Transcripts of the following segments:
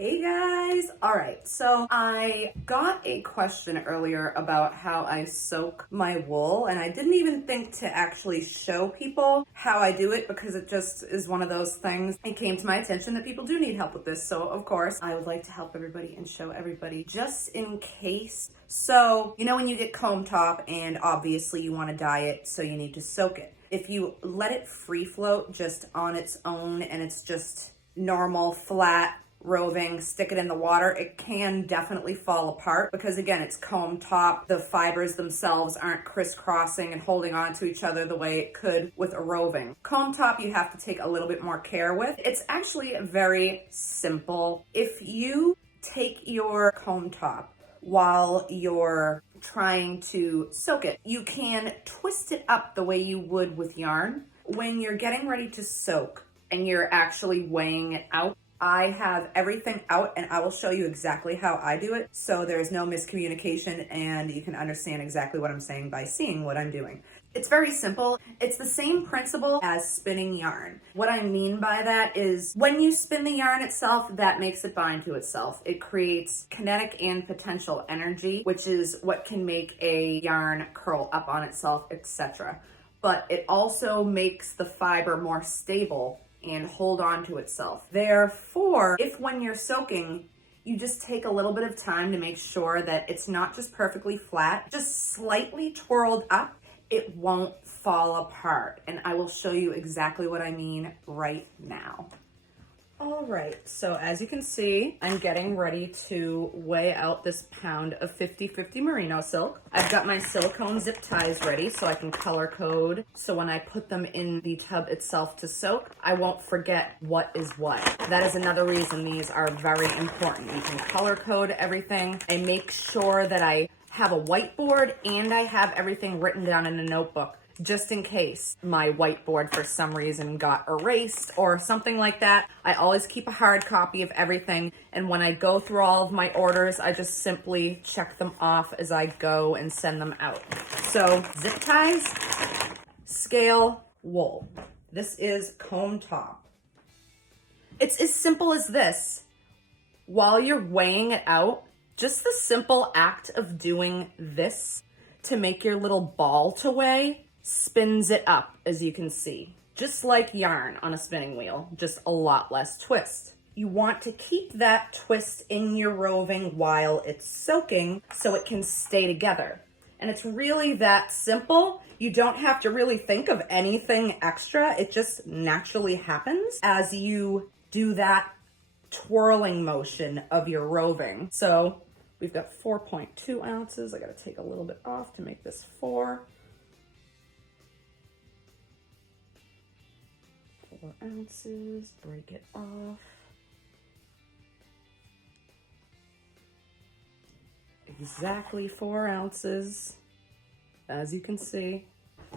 Hey guys! Alright, so I got a question earlier about how I soak my wool, and I didn't even think to actually show people how I do it because it just is one of those things. It came to my attention that people do need help with this, so of course I would like to help everybody and show everybody just in case. So, you know when you get comb top and obviously you want to dye it, so you need to soak it. If you let it free float just on its own and it's just normal, flat, roving, stick it in the water, it can definitely fall apart because again, it's comb top. The fibers themselves aren't crisscrossing and holding on to each other the way it could with a roving. Comb top you have to take a little bit more care with. It's actually very simple. If you take your comb top while you're trying to soak it, you can twist it up the way you would with yarn. When you're getting ready to soak and you're actually weighing it out, I have everything out and I will show you exactly how I do it so there's no miscommunication and you can understand exactly what I'm saying by seeing what I'm doing. It's very simple. It's the same principle as spinning yarn. What I mean by that is when you spin the yarn itself, that makes it bind to itself. It creates kinetic and potential energy, which is what can make a yarn curl up on itself, etc. But it also makes the fiber more stable and hold on to itself. Therefore, if when you're soaking, you just take a little bit of time to make sure that it's not just perfectly flat, just slightly twirled up, it won't fall apart. And I will show you exactly what I mean right now. All right, so as you can see, I'm getting ready to weigh out this pound of 50/50 merino silk. I've got my silicone zip ties ready so I can color code. So when I put them in the tub itself to soak, I won't forget what is what. That is another reason these are very important. You can color code everything. I make sure that I have a whiteboard and I have everything written down in a notebook, just in case my whiteboard for some reason got erased or something like that. I always keep a hard copy of everything, and when I go through all of my orders, I just simply check them off as I go and send them out. So zip ties, scale, wool. This is comb top. It's as simple as this. While you're weighing it out, just the simple act of doing this to make your little ball to weigh spins it up, as you can see. Just like yarn on a spinning wheel, just a lot less twist. You want to keep that twist in your roving while it's soaking so it can stay together. And it's really that simple. You don't have to really think of anything extra. It just naturally happens as you do that twirling motion of your roving. So we've got 4.2 ounces. I gotta take a little bit off to make this 4. 4 ounces, break it off. Exactly 4 ounces. As you can see,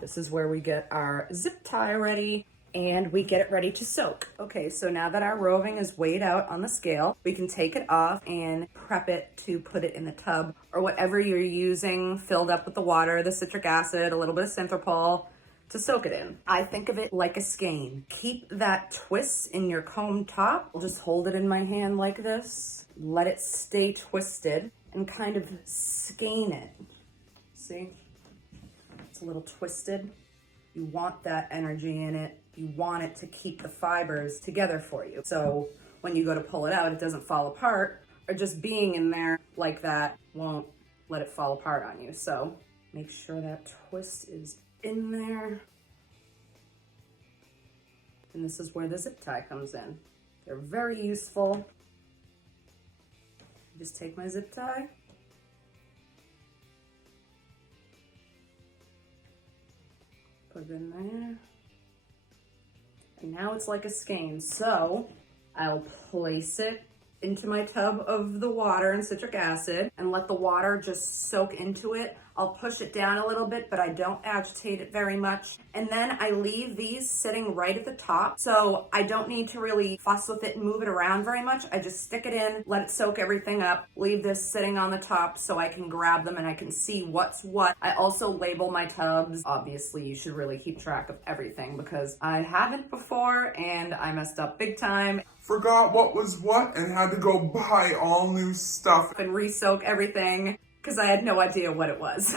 this is where we get our zip tie ready and we get it ready to soak. Okay, so now that our roving is weighed out on the scale, we can take it off and prep it to put it in the tub or whatever you're using, filled up with the water, the citric acid, a little bit of synthropol, to soak it in. I think of it like a skein. Keep that twist in your comb top. I'll just hold it in my hand like this, let it stay twisted, and kind of skein it. See? It's a little twisted. You want that energy in it. You want it to keep the fibers together for you. So when you go to pull it out, it doesn't fall apart, or just being in there like that won't let it fall apart on you. So make sure that twist is in there. And this is where the zip tie comes in. They're very useful. Just take my zip tie, put it in there, and now it's like a skein. So I'll place it into my tub of the water and citric acid and let the water just soak into it. I'll push it down a little bit, but I don't agitate it very much. And then I leave these sitting right at the top, so I don't need to really fuss with it and move it around very much. I just stick it in, let it soak everything up, leave this sitting on the top so I can grab them and I can see what's what. I also label my tubs. Obviously, you should really keep track of everything because I haven't before and I messed up big time. Forgot what was what and had to go buy all new stuff and re-soak everything because I had no idea what it was.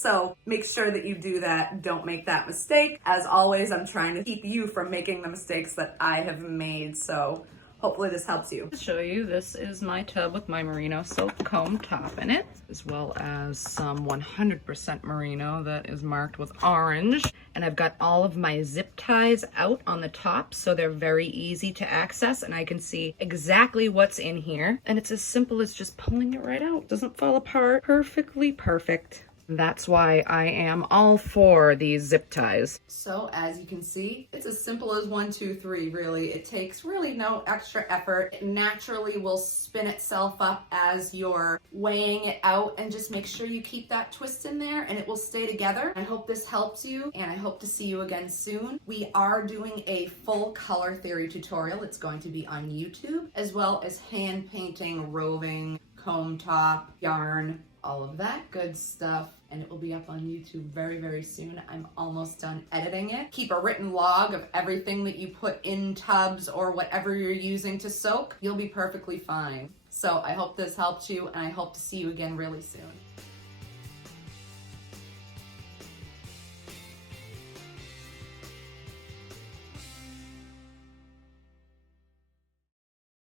So make sure that you do that. Don't make that mistake. As always, I'm trying to keep you from making the mistakes that I have made. So hopefully this helps you. To show you, this is my tub with my merino silk comb top in it, as well as some 100% merino that is marked with orange. And I've got all of my zip ties out on the top, so they're very easy to access and I can see exactly what's in here. And it's as simple as just pulling it right out. It doesn't fall apart. Perfectly perfect. That's why I am all for these zip ties. So as you can see, it's as simple as 1, 2, 3, really. It takes really no extra effort. It naturally will spin itself up as you're weighing it out, and just make sure you keep that twist in there and it will stay together. I hope this helps you and I hope to see you again soon. We are doing a full color theory tutorial. It's going to be on YouTube, as well as hand painting, roving, comb top, yarn, all of that good stuff, and it will be up on YouTube very, very soon. I'm almost done editing it. Keep a written log of everything that you put in tubs or whatever you're using to soak. You'll be perfectly fine. So I hope this helped you, and I hope to see you again really soon.